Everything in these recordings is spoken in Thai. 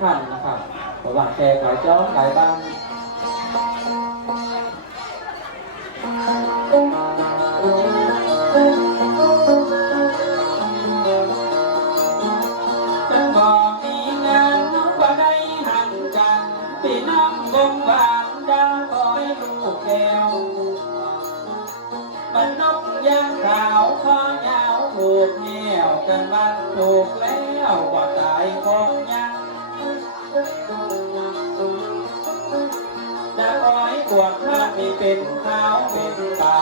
คัญนะครับระหว่างแชร์ขายจ้องขายบ้างมันนกย่างขาวข้อยาวถูกแง่วกันมันถูกแล้วว่าตายของยังจะคอยปวดข้าที่เป็นขาวเป็นตา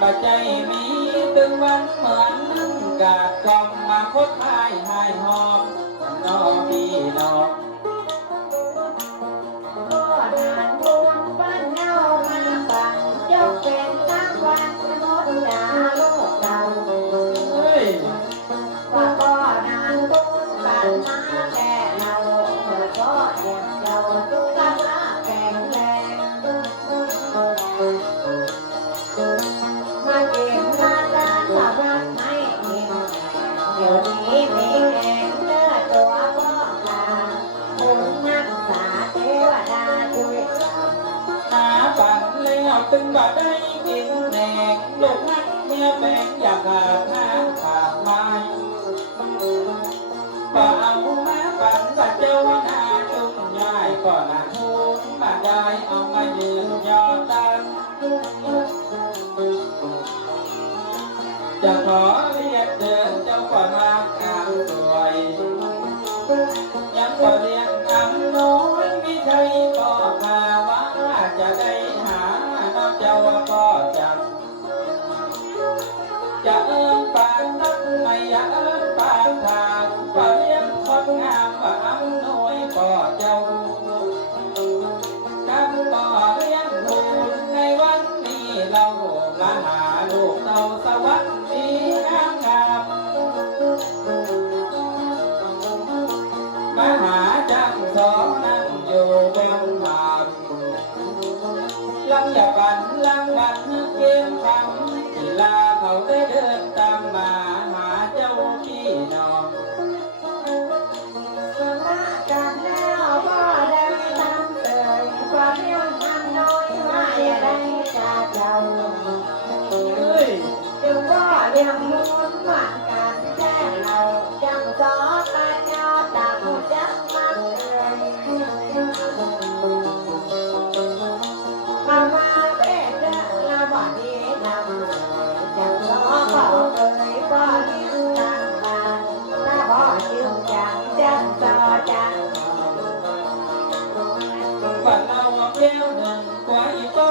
บาใจมีตึงวันเหมือนนึ่งกาดกล่องมาคดท้ายหายหอมนอพี่นอตึงบ่ได้กินแหนกลูกนักเมียแมงอยากหาทางขาดไม้ป่าเอามาปั่นบ่เจ้าหน้าจุ่มย่ายก็น่าทุกบ่ได้เอามายืนยอตันจะขอเรียกเดินเจ้าก็รักงามสวยยังก็เรียกงามน้อยไม่ใช่ก็มาว่าจะได้เจ้าก็จะเอิ้นปากนักไม่อยากเอิ้นปากทางป่าเลี้ยงคนงามว่าอำนวยก็เจ้ากันก็เลี้ยงดูในวันนี้เรามาหาลูกเต่าสวรรค์ที่งามงามมาหาจังสองนั่งอยู่บนหาดลังอย่าปั่นลังบันเกียงคำที่ลาเขาได้เดินตามมาหาเจ้าพี่น้องมากันแล้วก็ได้ทำเลยความเลี้ยงทำน้อยว่าอย่าได้จะเจ้าจึงก็เลี้ยงมุนหวานกันแจ้งเราจังซอปัญญาตาผู้จักมันเลยว่าเราแก้วหนึ่งกว่าอีกก็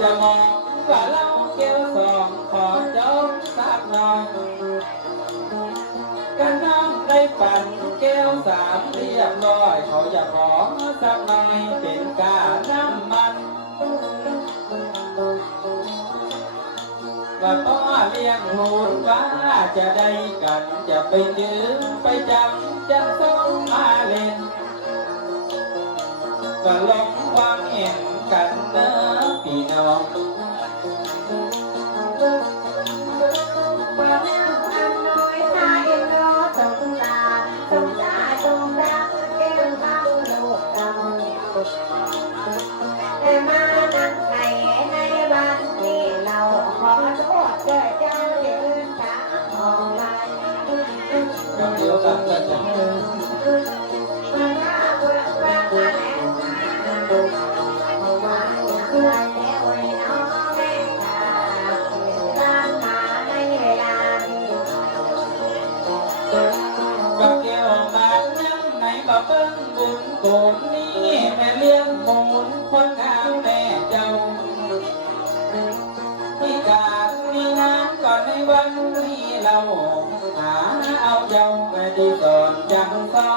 จะมองว่าเราแก้วสองขอเจ้าสักหน่อยกันน้ำได้ปั่นแก้วสามเรียบร้อยเขาอยากขอสักหน่อยเป็นกาน้ำมันว่าพ่อเลี้ยงหูว่าจะได้กันจะไปยืมไปจำจังส่งมาเล่นก็ลงวางเห็นกันเนอพี่น้องว่าแม่ทำน้อยตาเอ็นรอสงสารสงสารสงรักเอ็นข้างลูกเราแต่มานั่งในบ้านนี้เราขอโทษเกิดเจ้ายืนทางออกมาเดี๋ยวกันก็จะเปิ้งบุญโกนนี้แม่เลี้ยงมูลคนงามแม่เจ้ามีการมีงานก่อนในวันนี้เราหาเอาเจ้าไปดีก่อนจังซ้อ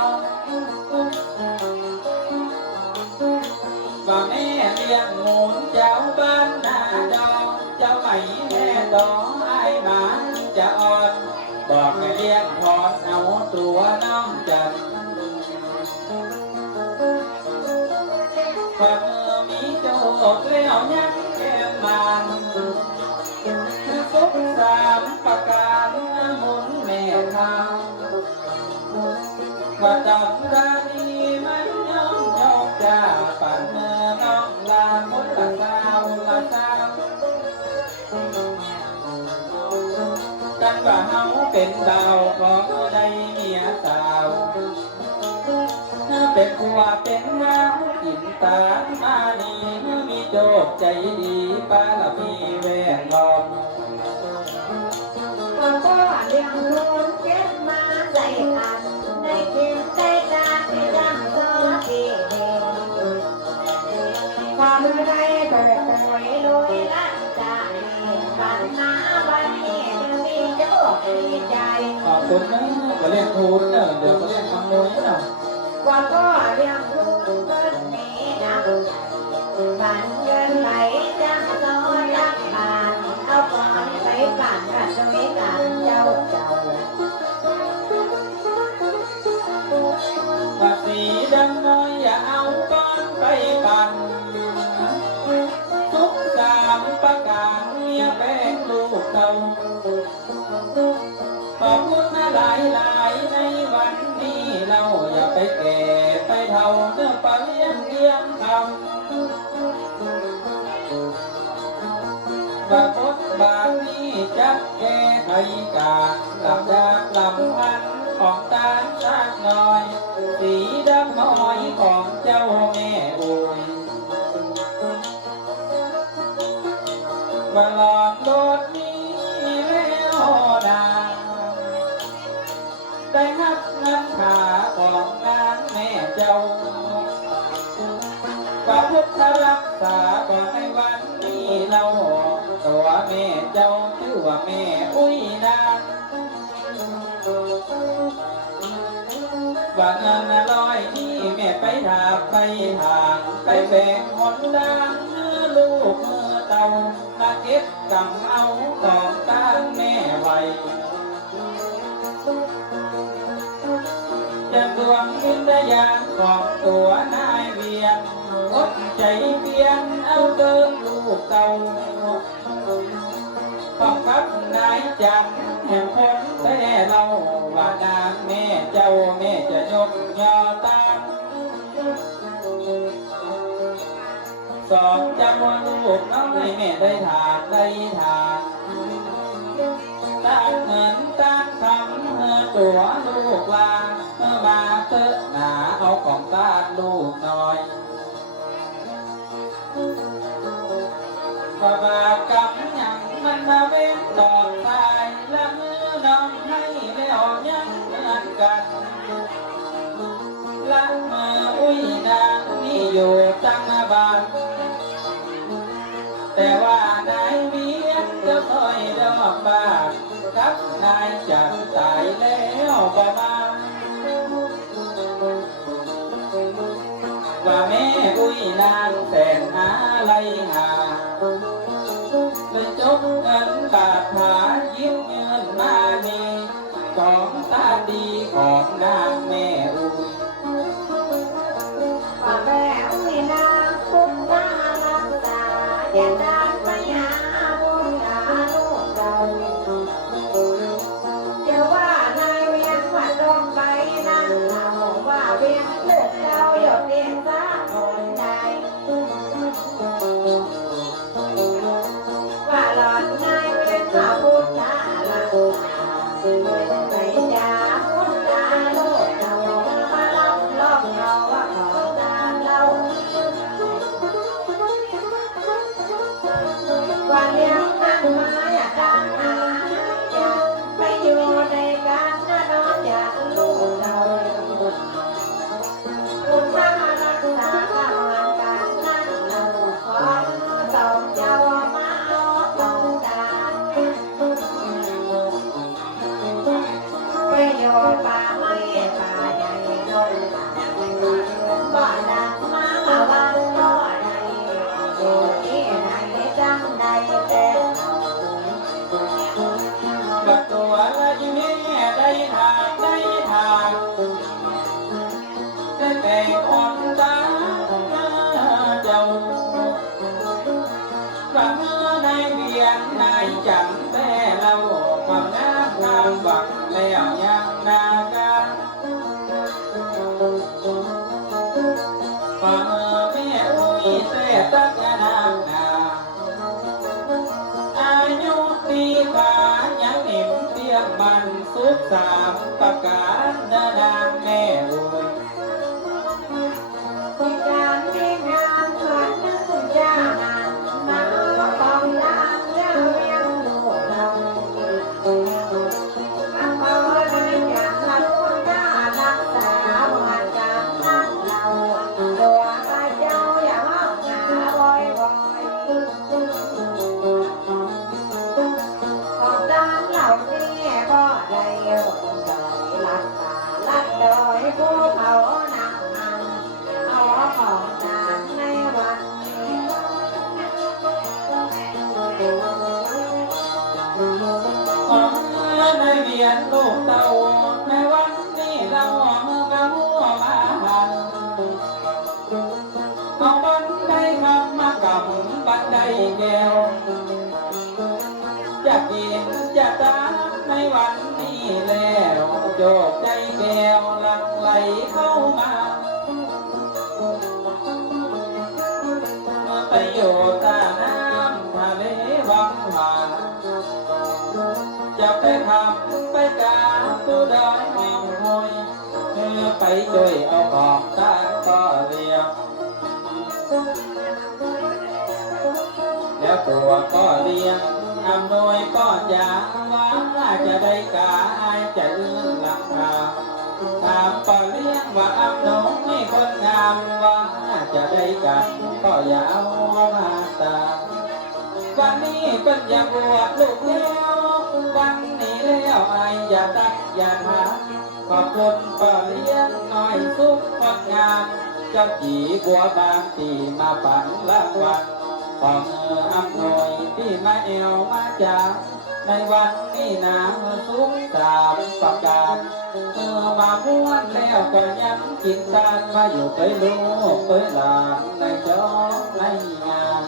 ว่าแม่เลี้ยงมูลเจ้าบ้านนาดองเจ้าไหมแม่ต่อไอ้หมาจะอ่อนบอกให้เลี้ยงพอดเอาตัวน้องจันความมีเจ้าแล้วยังแค่มันสุขสามประการหมุนแม่ทางว่าจำ ตาดีมันย่อมยอกจ่าปั่นเมื่อน้องลาคนละสาวละสาวกันว่าเฮาเป็นดาวของได้เมียสาวเป็นผัวเป็นน้ำกินตามานีมีโจกใจดีปาละมีแวงล้อมก็เลี้ยงลูกเก็บมาใส่อันได้กินได้ตาที่ดังโซกีเด็กความได้เกิดเป็นไว้ลอยลัดใจฝันมาวันนี้จะมีโชคมีใจขอบคุณนะมาเรียกทูนเนอะเดี๋ยวมาเรียกคำนวยเนาะว่าก็เลี้ยงลูกเกิดนี้นะฝันเกินไหลจังโซยักผ่านเอาก่อนไปผ่านกันตรงนี้กันเจ้าว่าสีดำน้อยอย่าเอาก้อนไปปั่นทุกสามประการเมียแป้งลูกเต่าขอบคุณนะหลายในวันนี้เราอย่าไปแก่ไปเท่าเนื้อปลาเลี้ยงคำว่าบทบาทนี้จะแก้ไขการหลับยากลำพันของตาสักหน่อยสีดำน้อยของเจ้าแม่โอยว่าหลอนโดดนี้แล้วดาได้นับเงินขาของนางแม่เจ้าพระพุทธรักษาก่อนในวันนี้เราตัวแม่เจ้าชื่อว่าแม่อุ้ยนางว่าเงินร้อยนี้แม่ไปทาไปทางไปแบ่งหนดังเมื่อลูกเมื่อเต่ามาเก็บกำเอาของตั้งแม่ไว้จะดวงวิญญาณของตัวนายเวียนอดใจเพียนเอาเดินลูกเต่าต้องกับนายจันแห่งคนแต่เราว่านางแม่เจ้าแม่จะยกยอตามสองจำว่าลูกน้อยแม่ได้ทานได้ทานตั้งเงินตั้งคำตัวลูกลาเมื่อมาเตอะหนาเอาของตาลูกน้อยว่าบาปกรรมยังมันมาเว้นตอกตายและมือน้องให้แล้วยังเหมือนกันละเมื่ออุ้ยนางนี่อยู่จังบานแต่ว่านายเวียนจะคอยดอกบาทกับนายจันตายแล้วบ่มาว่าแม่อุ้ยนางแสนอะไรหาเลยจกเงินบาทหายิ้มเงินมานีของตาดีของนางแม่อุ้ยว่าแม่อุ้ยนางคุ้มตาลักษาอย่าดานไปหาบุญหาลูกเราจะว่านายเวียนว่าลงไปนั่นเอาว่าเวียนลูกเราหยดเรียนซะคนใดว่าหลอนนายเวียนว่าพุทธาลักษาไปยาพุทธาลูกเรามาล้อมเราว่าของตาเราว่าเลี้ยงนั่งมาอยากดังหาไปอยู่ในการนอนอยากลูกเราคุณพระรักษาการการนั่งเราขอส่งเจ้ามาเอาต้องการไปอยู่ป่าไม้ป่าใหญ่ลงบ่ดังมาวันก็ได้อยู่ที่ไหนจังใดแต่บัดตัวละอยู่นี่ได้ทางได้ทางได้แต่คนตาเจ้าว่าเมื่อนายเวียนนายจันแต่เราความงามงามหวังแล้วยังนาการ สามประการนางแม่รวย ที่การที่งานเกิดนึกจ้างานมาต้องลางเลี้ยงลูกเรามาขอได้จากมาลูกจ้ารักษาวันจากนั้นเราตัวข้าเจ้าอย่าห้องหาบ่อยของด้านเหล่านี้ก็ได้ดอยลัดป่าลัดดอยภูเขาหนักหันเอาของจานในวันนี้ ในเวียนลูกเต่าในวันนี้เราเมื่อกหัวมาหันเอาบันไดคำมากับบันไดแก้วจะกินจะตามในวันนี้แล้วโจกใจแก้วหลั่งไหลเข้ามาเมื่อไปอยู่ตาน้ำทะเลวังหาจะไปทำไปกาตูดอยมองหอยเมื่อไปช่วยเอาของตาก็เรียบแล้วตัวก็เลี้ยงอำนวยก็จะว่าจะได้กายจะลื่นหลังคาถามก็เลี้ยงว่าอำนวยคนงามว่าจะได้กันก็อย่าเอามาตาวันนี้เป็นอยากบวชลูกแล้ววันนี้แล้วไอ้อย่าตักอย่าถามขอบคุณก็เลี้ยงน้อยสุขคนงามเจ้าจีบัวบางตีมาฝันละวันขออำนวยที่มาเอวมาจากในวันนี้นางสุขสามประการเมื่อมาม้วนแล้วก็ยังกินตาลมาอยู่ไปลูกไปหลานในจอในงาน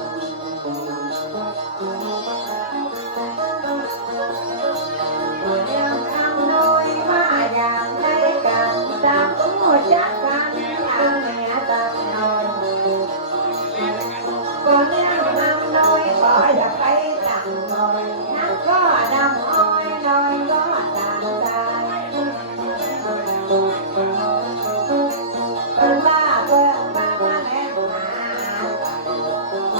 เลี้ยงคำน้อยมาอย่างไรกันตามหัวจักกันอย่างแม่ตามนอนก็เลี้ยงคำน้อยก็อย่าไปจังหน่อยนักก็ดำอ้อยน้อยก็ต่างใจเป็นบ้าเบิ่งบ้ามาแล้วม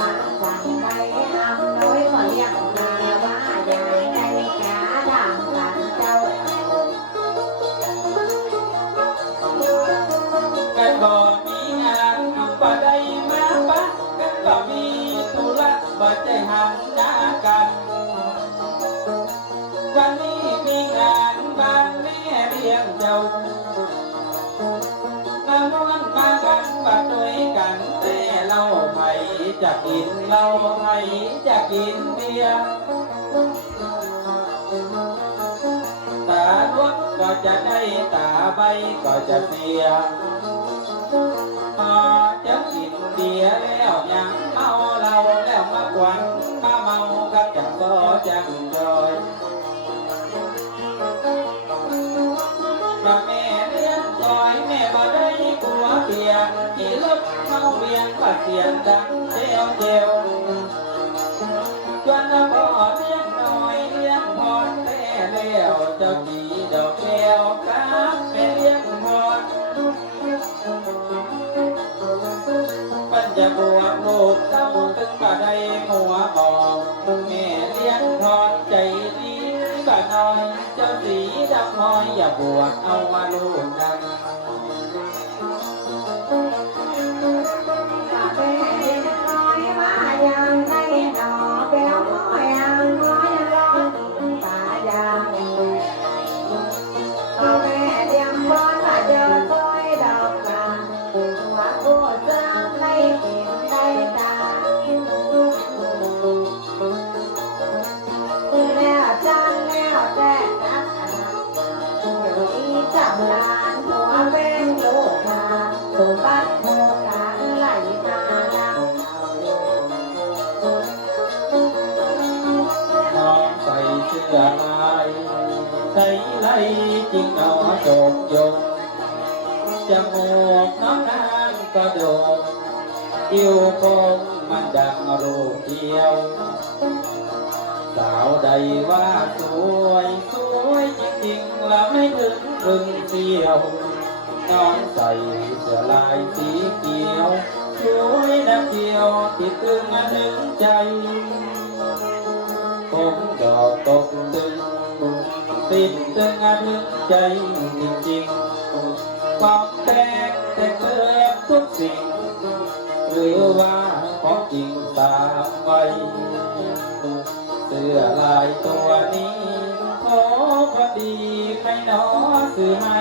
าสั่งไปทำน้อยก็เลี้ยงมาว่าอย่างไรขาด่างกันเจ้า กันบ่มีงานบ่ได้มาปะกันบ่มีธุระบ่ใจหันหน้ากันวันนี้มีงานบ้านแม่เลี้ยงเจ้ามาม้วนมากันบ่ด้วยกันแต่เราไผจะกินเราไผจะกินเบียร์ตาลวดก็จะได้ตาใบก็จะเสียพอจะกินเบียร์แล้วยังเมาเราแล้วมาควันมาเมากับจังก็จังจอยมาแม่เลี้ยงจอยแม่บ่ได้กลัวเปียขี่รถเมาเบียงก็เสียงดังเจียวเจียวจวนพ่อเลี้ยงน้อยเลี้ยงพอดแท้แล้วเจ้าจีดอกแก้วกับแม่เลี้ยงพอดปัญญาบวกลูกเต้าตึงบ่ได้หัวบอกแม่เลี้ยงทอดใจดีบ่น้อยเจ้าสีดำห้อยอย่าบวกเอามาลูกดัง บ้านโมกาไหลมาดังน้องใส่เสื้อลายใส่ไหลจริงหนอโจกโยงจมูกน้องนางก็โดงคิ้วคงมันดังรูปเดียวสาวใดว่าสวยสวยจริงๆ ละไม่ถึงครึ่งเสี้ยวน้องใส่เสื้อลายสีเขียวสวยนักเที่ยวที่ตึงถึงใจผมดอกตกตึงติดตึงถึงใจจริงๆความแตกแต่เกือบทุกสิ่งหรือว่าของจริงตามไว้เสื้อลายตัวนี้ขอพอดีใครหนอซื้อให้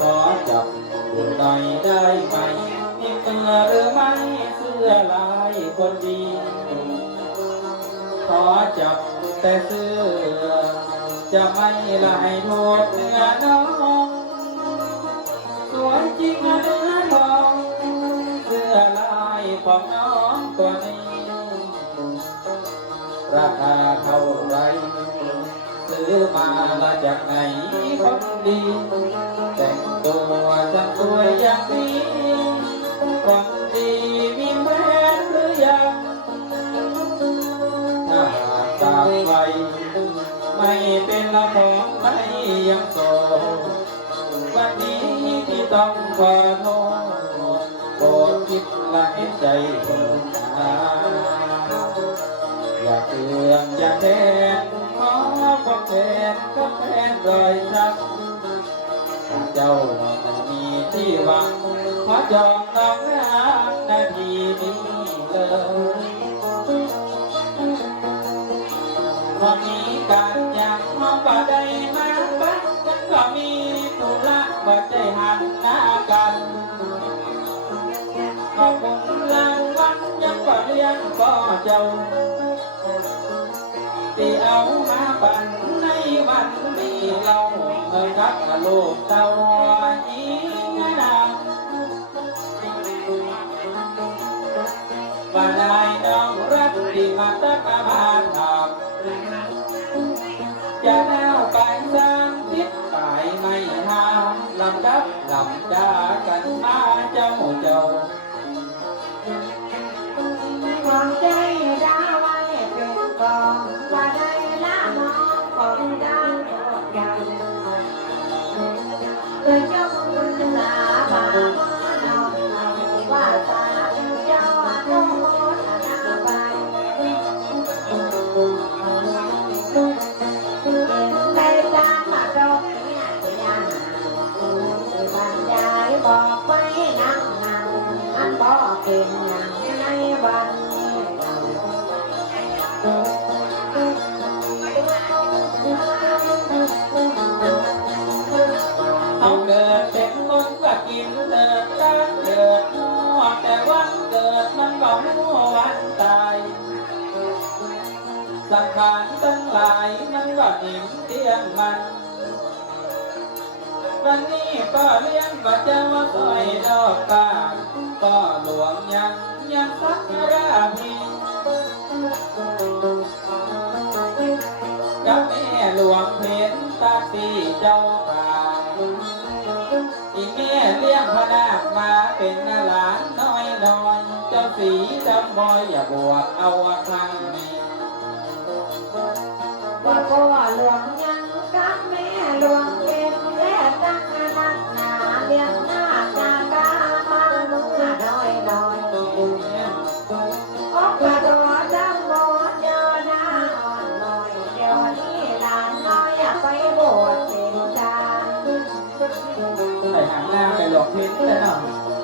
ขอจับดูหน่อยได้ไหมนี่เมื่อหรือไม่เสื้อลายคนดีขอจับแต่เสื้อจะไม่ลายโทษเนื้อน้องสวยจริงเนื้อทองเสื้อลายของน้องตัวนี้ราคาเท่าไรซื้อมาจากไหนคนดีแต่งตัวจะสวยอย่างนี้คนดีมีแฟนหรือยังถ้าหากตามไปไม่เป็นละของไม่ยังโสดวันนี้ที่ต้องขอโทษโปรดคิดและเห็นใจผมอย่าเตือนอย่าแทนขอบอกแทนก็แทนรอยชักเจ้าไม่มีที่หวังขอจองน้องนางนาทีนี้เลยวันนี้การอยากมองว่าได้มาบ้างกันก็มีธุระว่าใจหันหน้ากันขอบคุณรางวัลยังว่าเลี้ยงก็เจ้าที่เอามาบันในวันนี้เราเมื่อรักลูกเต้าอีนาว่าได้น้องรักที่มาตะกะมาทำจะแนวไปสร้างทิศไปไม่ห้ามลำดับลำดากันมาเจ้าความใจดาไว้เป็นกองว่าได้ละมองของดังโดดใหญ่เลยยกมือสาบานน้องว่าตาเจ้าโน้ตนาไปได้ตามมาดอกเนี่ยยังบรรยายบอกไว้นั่งอันบอกเป็นอย่างในวันเอาเกิดเป็นคนก็กินเกิดตั้งเกิดมั่วแต่วันเกิดมันก็มั่ววันตายสังขารทั้งหลายมันก็นิ่มเตี้ยงมันวันนี้ก็เลี้ยงก็จะว่าซอยดอกตาก็หลวงยังสักราพีกับแม่หลวงเพนตาตีเจ้าป่าอีแม่เลี้ยงพนาคมาเป็นหลานน้อยเจ้าสีดำบอยอย่าบวกเอาครั้งนี้ว่าพ่อหลวงยังกับแม่หลวงเป็นแม่ตั้งนักหนาเลี้ยงหน้าจากกามาเมื่อน้อยออกมาตัวจำหมดเดี๋ยวหน้าอ่อนหน่อยเดี๋ยวนี้หลานน้อยไปบวชเป็นจานใส่หางหน้าไปหลอกเพชรเลยเนาะ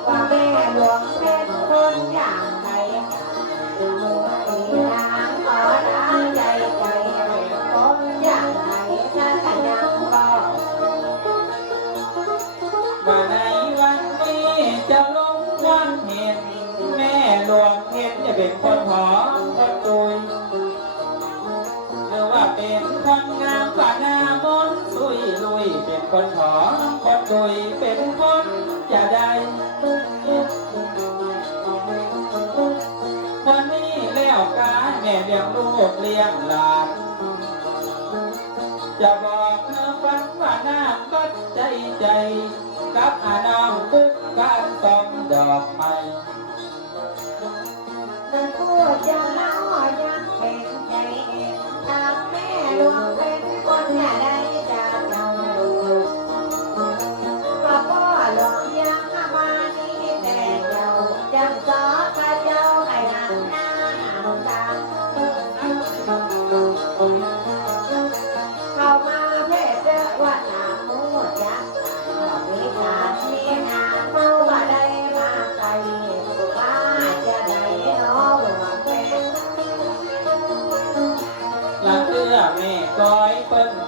ว่าแม่หลวงเป็นคนอย่างไรนางขอร้ายใจเป็นคนอย่างไรถ้าขยันก็ว่าในวันนี้จะลงวันเห็นแม่หลวงเพชรจะเป็นคนหอมคนตุยหรือว่าเป็นคนงามกว่าหน้ามนสุยลุยเป็นคนหอมคนตุยเป็นคนจะได้วันนี้แล้วกาแม่เลี้ยงลูกเลี้ยงหลานจะบอกเธอฟังว่าน้ำก็ใจกับน้องปุ๊กการส่องดอกไม้มันพูดจะเล่ายังเป็นใจเองทำแม่หลวงเป็นคนอย่าได้จากเรา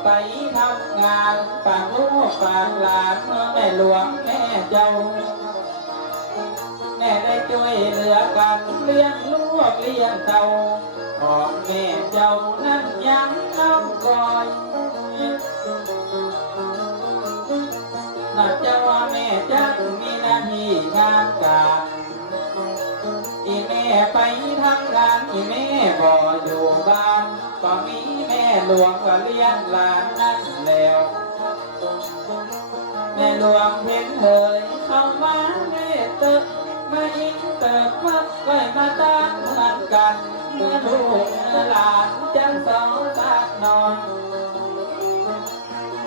ไปทำงานฝากลูกฝากหลานแม่หลวงแม่เจ้าแม่ได้ช่วยเหลือกันเลี้ยงลูกเลี้ยงเต่าของแม่เจ้านั้นยังน้ำก่อยนับเจ้าว่าแม่จักมีหน้าที่งานการอีแม่ไปทำงานอีแม่บ่อยู่บ้านก็มีแม่หลวงก็เลี้ยงหลานนั่นแล้วแม่หลวงเห็นเธอเข้ามาแม่เติบมาอิงเติบพักไว้มาตั้งเหมือนกันเมื่อลูกหลานจังสองสักหน่อย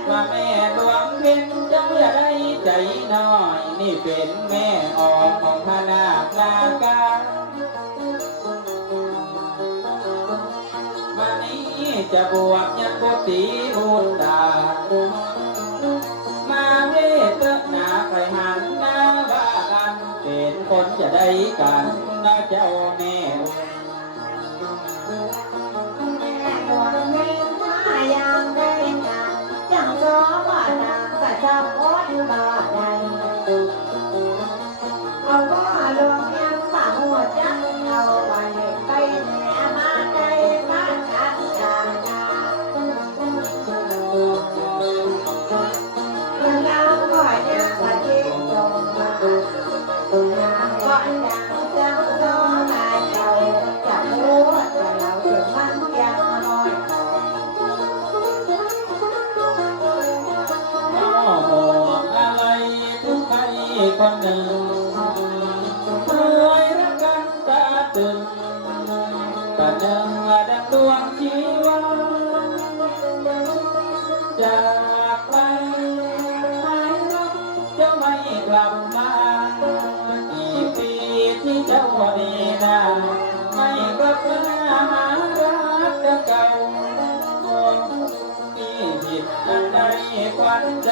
ว่าแม่หลวงเห็นเจ้าอย่าได้ใจน้อยนี่เป็นแม่ออกของพนานาการมานี้จะบวชยังบุตรีบุตรดามาเวทนาไปหันหน้าว่ากันเป็นคนจะได้กันนะเจ้าแม่ แม่หลวงเล่นมาอย่างได้กันจังก็บ่นางก็จำอดบ่ได้เอาบ่หลวงยังบ่หัวจังเอาไว้ไปแม่มาได้มากันจานาเมื่อเราบ่ยังว่าทิ้งลงมาอยากบ่ยังจังก็มาเจ้าจะรู้แต่เราถึงมันยังน้อย โอ้อะไรถึงใครคนหนึ่งเคยรักกันตาตึงประเดิมดังดวงชีวาจากไปหายรักเจ้าไม่กลับมากี่ปีที่เจ้าดีนาไม่กลับมาหารักเก่า ที่ผิดอันใดควันใจ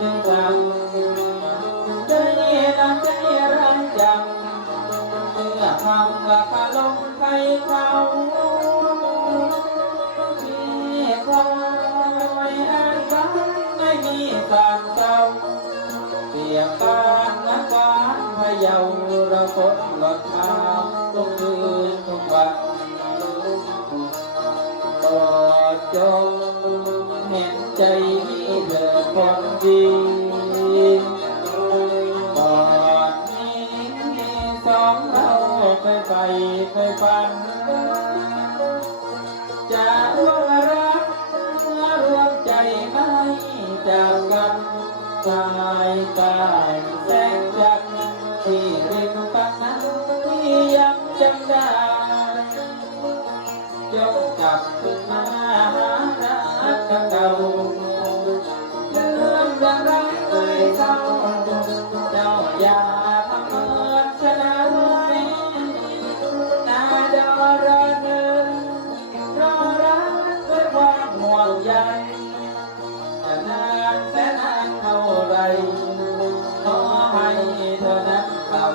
จึงกลับใจละใจรักจำเมื่อคำละคาลงใครเขาที่คอยอ่านฝันไม่มีสามเศร้าเสียงการนักการพะเยาเราคนหลดมาทุกคืนทุกวันโปรดจงเห็นใจเธอคนดีตอนนี้สองเราเคยไปเคยฝันจะร่วมรักรวมใจไม่จากกันกายกายแสงจันทร์ที่ริมฝั่งนั้นที่ยังจำได้ยกกลับขึ้นมาหารักเก่าเรื่องรักไม่เศร้าเจ้าอย่าทำเหมือนฉันเลยนาดอระเนินรอรักด้วยความห่วงใยจะนานแสนนานเท่าไรขอให้เธอนั้นกลับ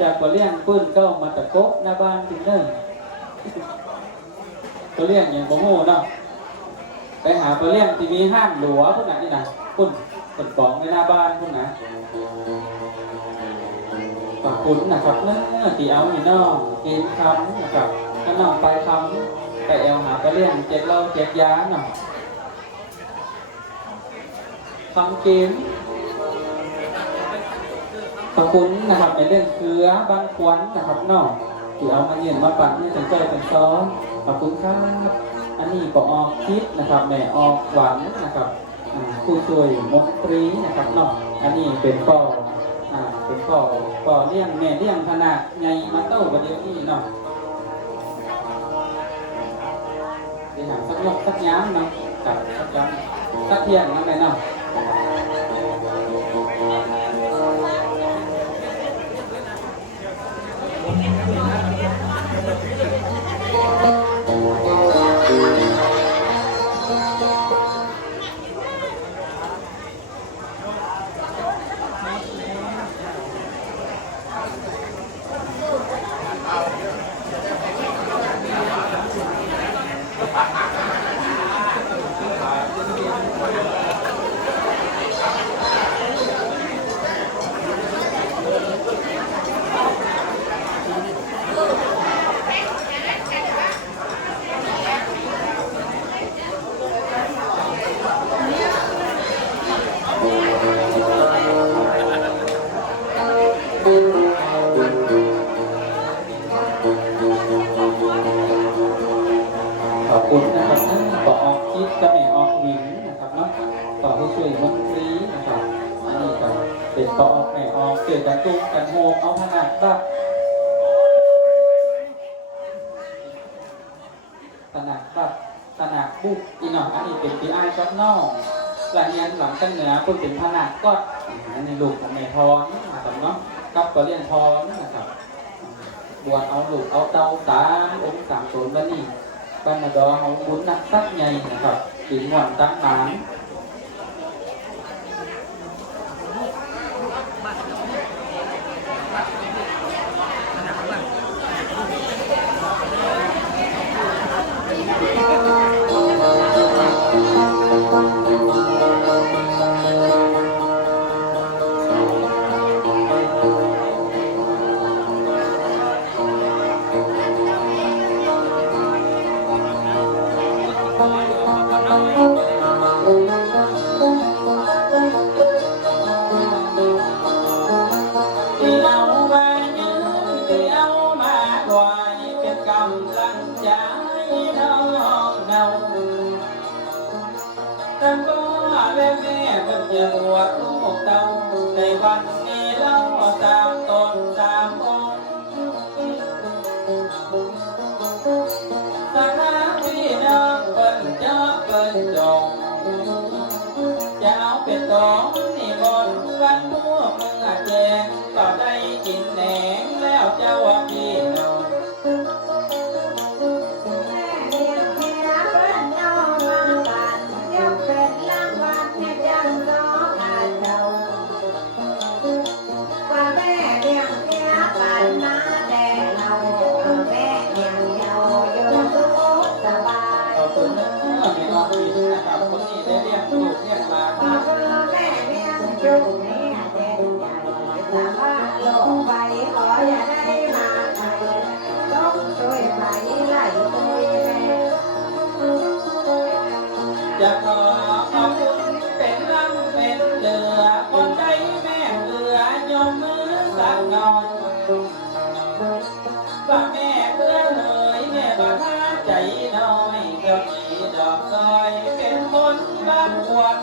จากก็เลี้ยงปืนก็มาตะกบหน้าบ้านจริงเด้อก็เลี้ยงอย่างบ่ฮู้เนาะไปหาไปเลี้ยงที่มีห้างหลวงพวกนั้นนี่นะคุณเป็นกองในหน้าบ้านพวกนั้นฝากคุณนะครับเนื้อที่เอานี่น้องกินคำนะครับถ้าน้องไปคำไปแอลหาไปเลี้ยงเจ็ดเหล้าเจ็ดยาเนาะคำเกมขอบคุณนะครับในเรื่องเครือบ้านควันนะครับน้องที่เอามาเยี่ยมมาปั่นที่สนใจเป็นซ้อมขอบคุณครับอันนี้ก็ออกคิดนะครับแม่ออกหวังนะครับผู้ช่วยมนตรีนะครับน้องอันนี้เป็นก่อเป็นก่อเลี้ยงแม่เลี้ยงขนาดไงมาเต้าประเดี๋ยวนี้เนาะเดี๋ยวหาสักยกสักย้ำเนาะกับสักย้ำสักเที่ยงนั่นแหละเนาะขอบคุณนะครับต่อออกคิดกับแม่ออกหวิงนะครับเนาะต่อผู้ช่วยมนตรีนะครับอันนี้ก็เป็นต่อออกแม่ออกเกิดกันตุ้งกันโฮมเอาขนาดแบบขนาดแบบขนาดบุกอีหน่อยอันนี้เป็นปีไอกับน้องหลังเรียนหลังกันเหนือเพิ่งเป็นขนาดก็อันนี้ลูกของแม่พรนะครับเนาะกับก็เรียนพรนะครับบวชเอาลูกเอาเตาตามองค์สามโซนแล้วนี่บ้านนาดอเขาบุญนักสักใหญ่นะครับกินหวานตั้งหมานจะบวชลูกเต้าในวันนี้เราตามตนตามองค์สักครั้งพี่น้องเปิ้นเจ้าเปิ้นจงจะเอาเป็นตองนี่บนวันทั่วเมืองแจงก็ได้กินแหนงแล้วเจ้าพี่น้องจะขอขอบคุณเป็นลำเป็นเหลือคนใจแม่เหลือยอมมือสักหน่อยว่าแม่เพื่อเลยแม่บ้าใจน้อยจะมีดอกซอยเป็นคนบ้านขวด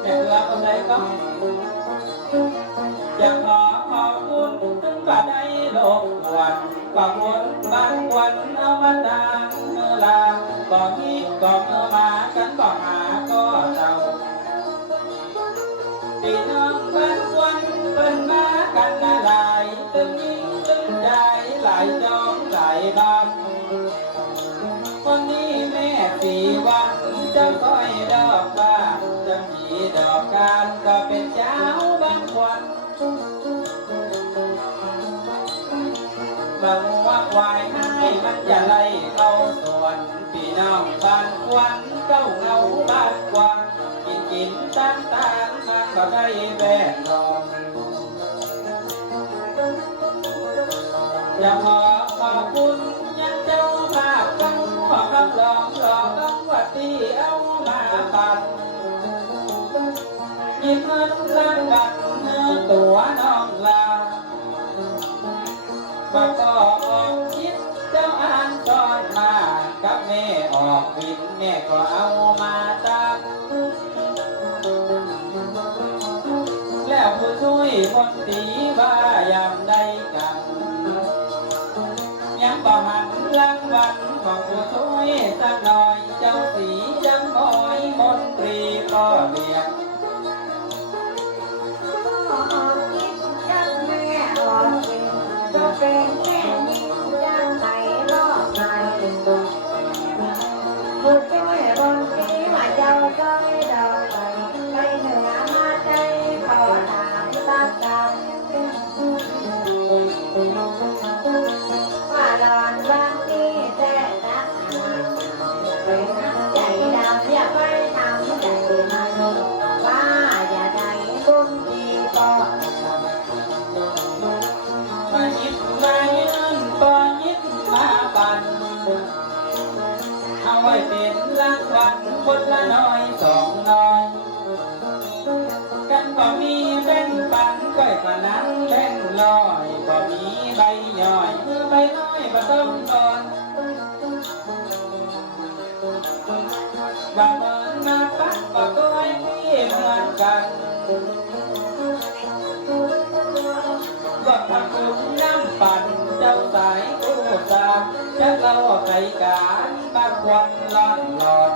แม่เพื่อคนใดก็จะขอขอบคุณถึงบ้านใดโลกวันก็วนบ้านขวัญเอามาตามเมื่อลาก็ฮิตก็เมื่อมากันก็หาก็เจ้าพี่น้องบ้านขวัญเป็นมากันหลายตึงยิ่งตึงใจหลายจองหลายบ้านคนนี้แม่สีวันจะคอยดอกบ้านจะมีดอกการก็เป็นเจ้าบ้านขวัญ มามัวควายให้มันจะไล่เข้าสวนพี่น้องบ้านควันเก้าเงาบ้านกวางกินตามมันก็ได้แว่นนอนอย่าขอบคุณยังเจ้าภาพกันขอคำลองรอต้องว่าที่เอามาปั่นยิ้มเงินล้านบัตรเนื้อตัวน้องลาบ่ก็ออกคิดเจ้าอ่านตอนมากับแม่ออกบินแม่ก็เอามาตามแล้วผู้ช่วยคนตีบ้ายามใดกันยังบ่หันรางวัลของผู้ช่วยสักหน่อยเจ้าสียังน้อยมนตรีก็เรียกเป็นแค่ยิ้มยังไงรอบไหนผู้ช่วยบนที่มาเจ้าจ้อยดอกไปเหนือมาใจขอถามสักคำว่าหลอนวันนี้แต่นักเป็นน้ำใจดำอย่าไปทำใจมันว่าอย่าได้บุญดีก่อน มายิบมายืนก็ยิบมาปั่นเอาไว้เป็นรางวัลคนละน้อยสองน้อยกันก็มีแบ่งปันก้อยก็นั้นแบ่งลอยก็มีใบย่อยมือใบน้อยผสมก่อนบ่เหมือนมาปักก็ก้อยที่เหมือนกันก็ทำบุญน้ำปั่นเจ้าสายผู้สามจะเล่าไก่การบางวันร้อนร้อน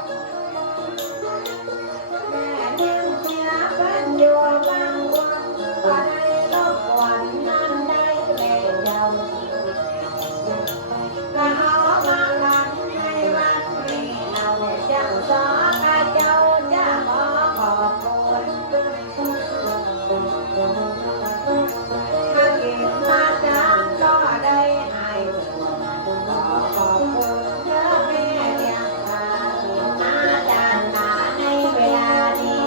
แม่เลี้ยงเสียเป็นอยู่บางวันก็ได้รบกวนนั้นได้แก่เจ้าก็เอามาขันให้วันนี้เราจะสอนให้เจ้าจะขอขอบคุณมากินมาจานก็ได้ให้ขอขอบคุณเจ้าแม่เลี้ยงพามาจานมาในเวลานี้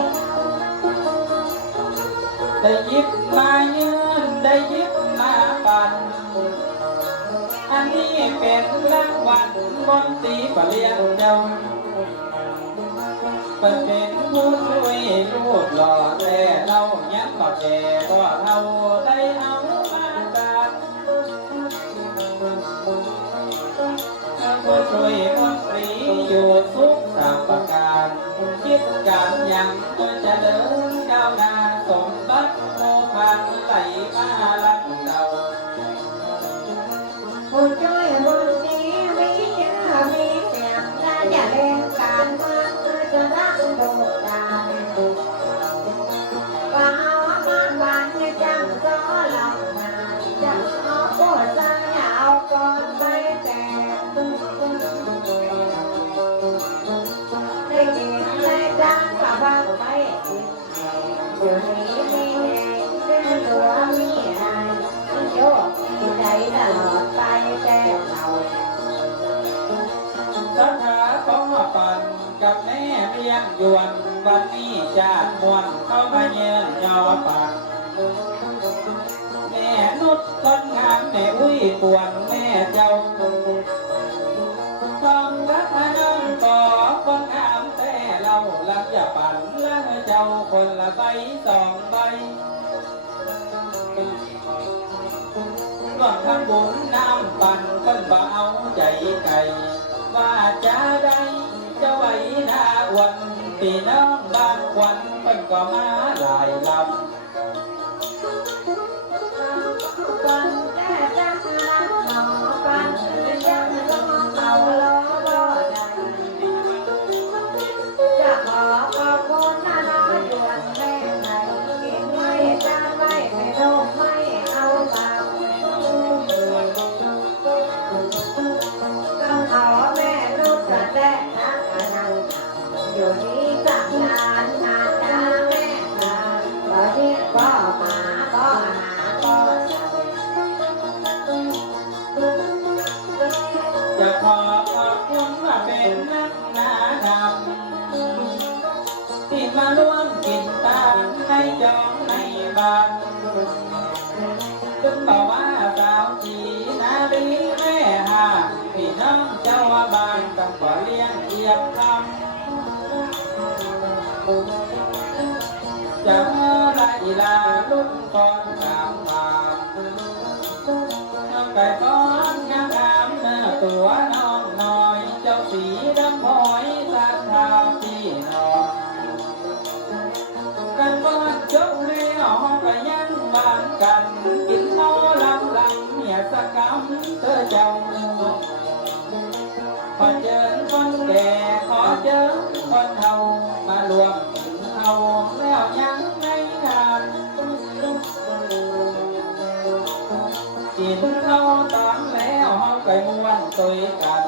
ได้ยิบมายืนได้ยิบมาปั่นอันนี้เป็นรางวัลบนตีปะเลี้ยงเจ้าเป็นผู้ช่วยลูกหล่อแต่เรายังบ่แก่ก็เท่าได้เอามาตามผู้ช่วยมนตรีอยู่ทุกสามประการคิดการยังก็จะเดินก้าวหน้าสมบัติโมพันไหลมาลังเก่า ผู้ช่วยบนนี้มีเชื่อมีเสียงและอย่าเล่นการเมืองคือจะรักโดดดานว่าเอามาบ้านให้จังก็หลับมาจังเอาปวดใจเอาก่อนไปแต่ได้กินได้จังก็บ้างไปอยู่นี้มีแห่งเป็นตัวมีอะไรโยกใจตลอดไปแต่เราสถาขอปั่นกับแม่เลี้ยงยวนวันนี้จานมวนเข้ามาเยือนยอปากแม่นุชคนงามแม่อุ้ยปวนแม่เจ้าต้องรักน้องก่อคนงามแต่เราลักอย่าปั่นลักเจ้าคนละใบสองใบร่วมทำบุญน้ำปั่นคนบ่เอาใจไก่ว่าจะได้จะไว้หน้าวันพี่น้องบางวันเป็นก็มาหลายลำปันแต่จังรักหนอปันยังรอเขาล้อได้จะขอขอบคุณนะน้อยดวงแม่ไหนกินไม่จะไม่โดนไม่เอาเปล่าต้องขอแม่ลูกจะได้รักกันอยู่นี่สักนานนานนะแม่ตาตอนที่ จะขอขอบคุณว่าเป็นนักหนาดำที่มาร่วมกินตามในจองในบ้านจึงบอกว่าสาวจีนาลีแม่หาพี่น้องเจ้าว่าบ้านต้องขอเลี้ยงเอียบคำจะลาอีลาลุ่นก่อนตามมาไก่ก้อนงามงามเมื่อตัวน้องน้อยเจ้าสีดำหอยสัตว์ทาพี่น้องกันบ้านจบเลี้ยวห้องก็ยังบ้านกันกินเมาลำลำเมียสกำเธอเจ้าขอเชิญคนแก่ขอเชิญคนเฒ่ามารวมกินเอาแล้วยังในงานกินข้าวตอนแล้วเฮาไปม่วนตุยกัน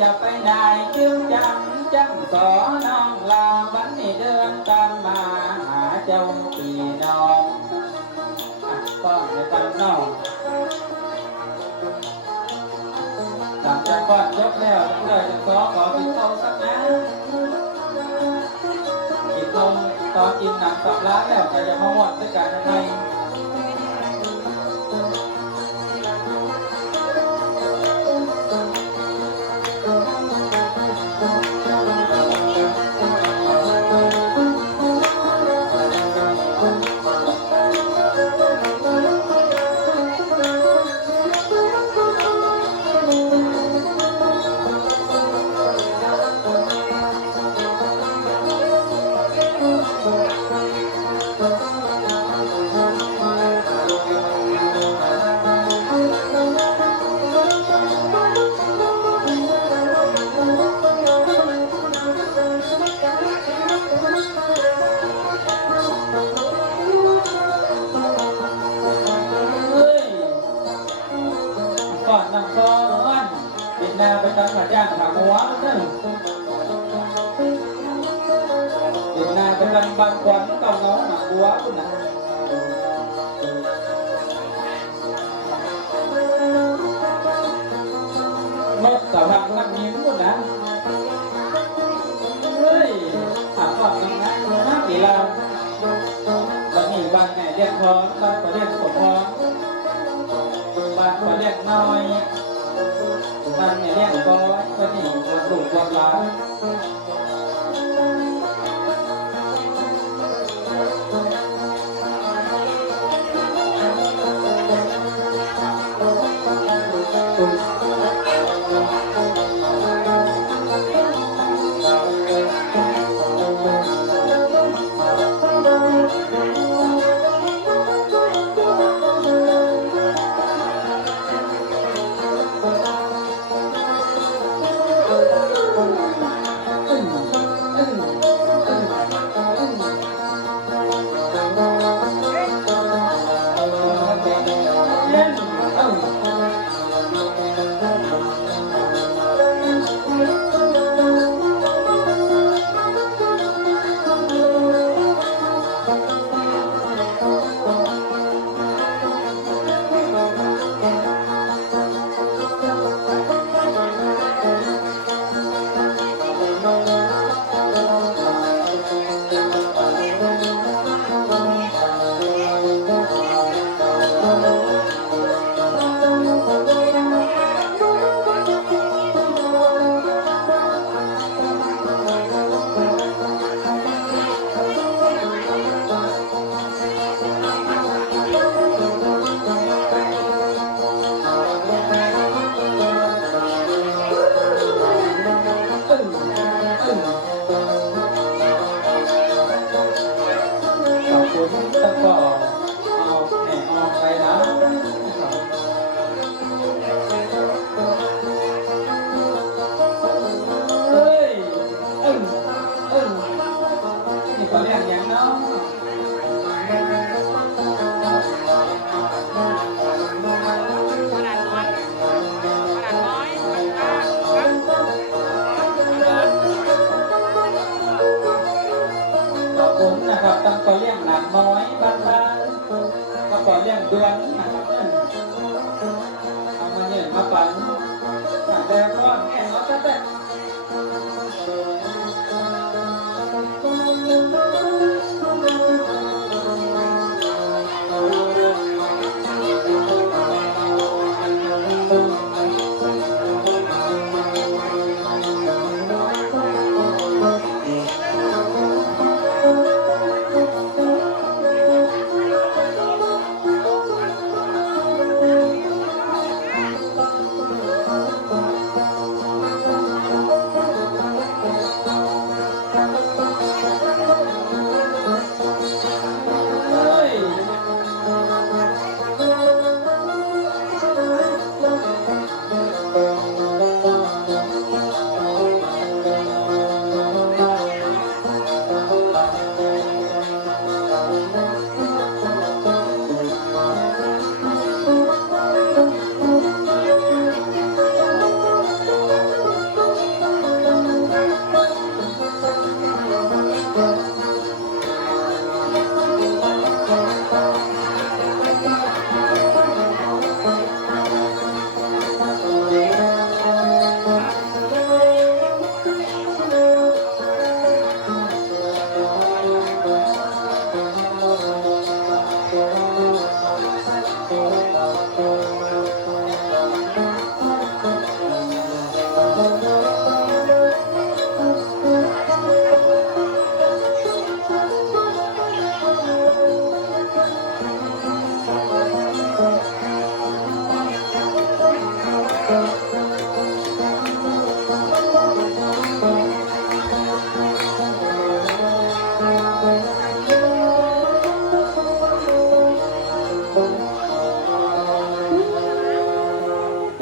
จะไปได้จึงจังสอน้องลาวันนี้เดินตามมาหาเจ้าพี่น้องก็ในตามน้องหลังจากก่อนยกแล้วเลยจะขอกินข้าวสักนะกินนมตอนกินหนังสับล้างแล้วจะมาหมดด้วยกันยังไงก่อนนำซ้อนปิดหน้าไปตั้งหัวจ้างหาหัวนั่นปิดหน้าไปตั้งบางควันเก่าเงาหนักหัวคุณนะมดสว่างนักยิ้มคุณนะเฮ้ยหาก่อนนำงานนะปีลาวันนี้วันไหนเรียกพร้อมวันประเด็นสมพร้อมบ้านก็เรียกน้อยบ้านเนี่ยเรียกก้อยก็นี่มันลูกความรักเ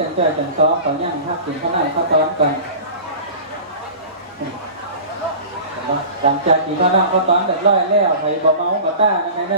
จังจ้อยจังซ้อขอย่างภาคถึงข้างหน้าข้าตอนกันหลังจากที่ข้านั่งข้าตอนแบบร้อยแล้วไปบ่เมาบ่ต้านั่นไงเนอะ